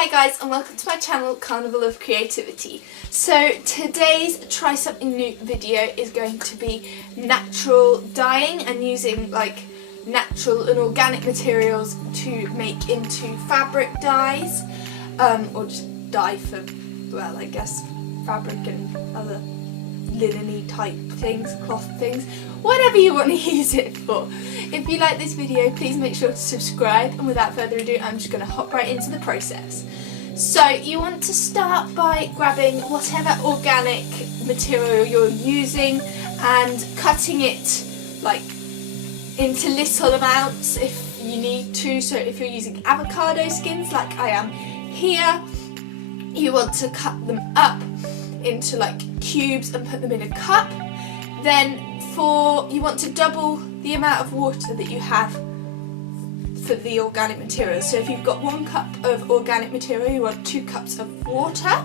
Hi guys, and welcome to my channel Carnival of Creativity. So today's try something new video is going to be natural dyeing and using like natural and organic materials to make into fabric dyes, or just dye for, well, I guess fabric and other linen-y type things, cloth things, whatever you want to use it for. If you like this video, please make sure to subscribe, and without further ado, I'm just going to hop right into the process. So you want to start by grabbing whatever organic material you're using and cutting it like into little amounts if you need to. So if you're using avocado skins like I am here, you want to cut them up into like cubes and put them in a cup. Then you want to double the amount of water that you have for the organic material. So if you've got 1 cup of organic material, you want 2 cups of water,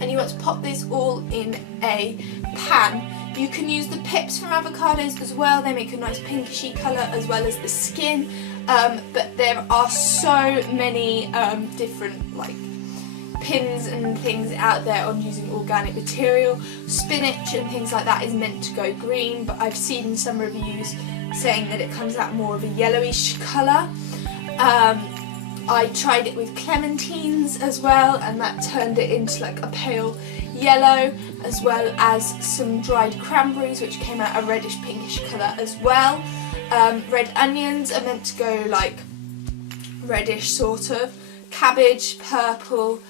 and you want to pop this all in a pan. You can use the pips from avocados as well, they make a nice pinkishy colour as well as the skin, but there are so many different like pins and things out there on using organic material. Spinach and things like that is meant to go green, but I've seen some reviews saying that it comes out more of a yellowish colour. I tried it with clementines as well, and that turned it into like a pale yellow, as well as some dried cranberries which came out a reddish pinkish colour as well. Red onions are meant to go like reddish sort of, cabbage, purple,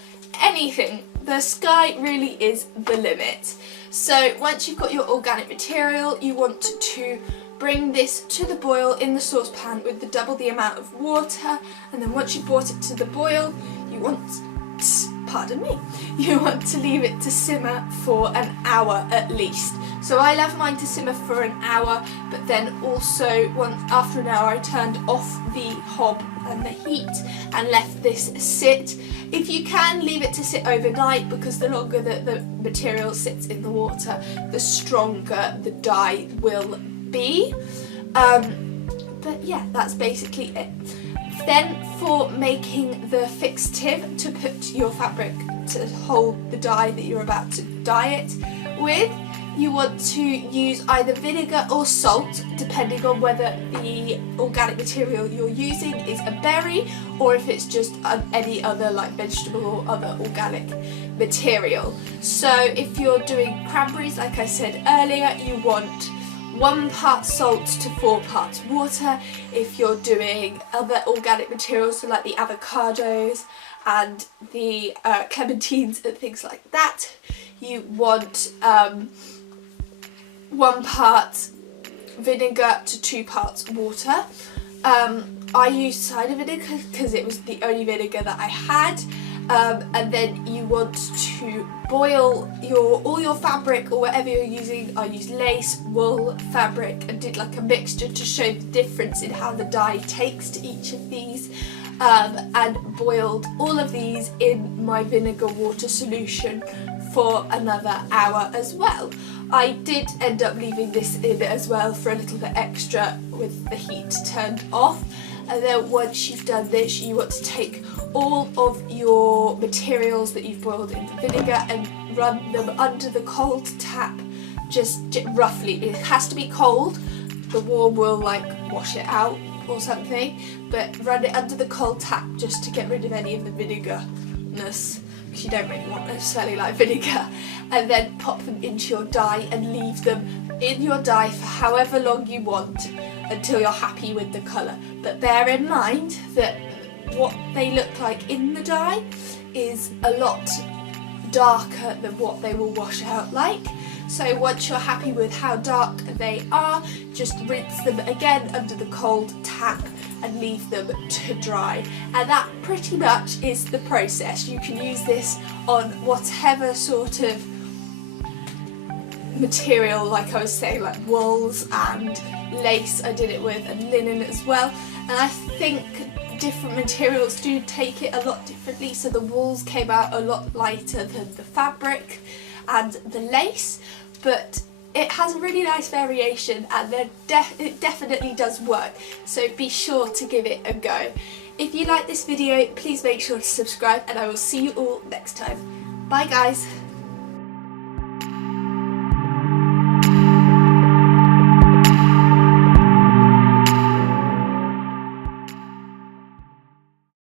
anything. The sky really is the limit. So once you've got your organic material, you want to bring this to the boil in the saucepan with double the amount of water, and then once you've brought it to the boil, you want to leave it to simmer for an hour at least. So I left mine to simmer for an hour, but then also after an hour I turned off the hob and the heat and left this sit. If you can, leave it to sit overnight, because the longer that the material sits in the water, the stronger the dye will be. But yeah, that's basically it. Then for making the fixative to put your fabric to hold the dye that you're about to dye it with, you want to use either vinegar or salt, depending on whether the organic material you're using is a berry or if it's just any other like vegetable or other organic material. So if you're doing cranberries, like I said earlier, you want 1 part salt to 4 parts water. If you're doing other organic materials, so like the avocados and the clementines and things like that, you want 1 part vinegar to 2 parts water. I used cider vinegar because it was the only vinegar that I had. And then you want to boil all your fabric or whatever you're using. I used lace, wool, fabric, and did like a mixture to show the difference in how the dye takes to each of these, and boiled all of these in my vinegar water solution for another hour as well. I did end up leaving this in as well for a little bit extra with the heat turned off. And then once you've done this, you want to take all of your materials that you've boiled in the vinegar and run them under the cold tap, just roughly. It has to be cold, the warm will like wash it out or something, but run it under the cold tap just to get rid of any of the vinegar-ness, because you don't really want necessarily like vinegar. And then pop them into your dye and leave them in your dye for however long you want until you're happy with the colour. But bear in mind that what they look like in the dye is a lot darker than what they will wash out like. So once you're happy with how dark they are, just rinse them again under the cold tap and leave them to dry. And that pretty much is the process. You can use this on whatever sort of material, like I was saying, like wools and lace I did it with, and linen as well. And I think different materials do take it a lot differently. So the wools came out a lot lighter than the fabric and the lace, but it has a really nice variation, and it definitely does work. So be sure to give it a go. If you like this video, please make sure to subscribe, and I will see you all next time. Bye guys!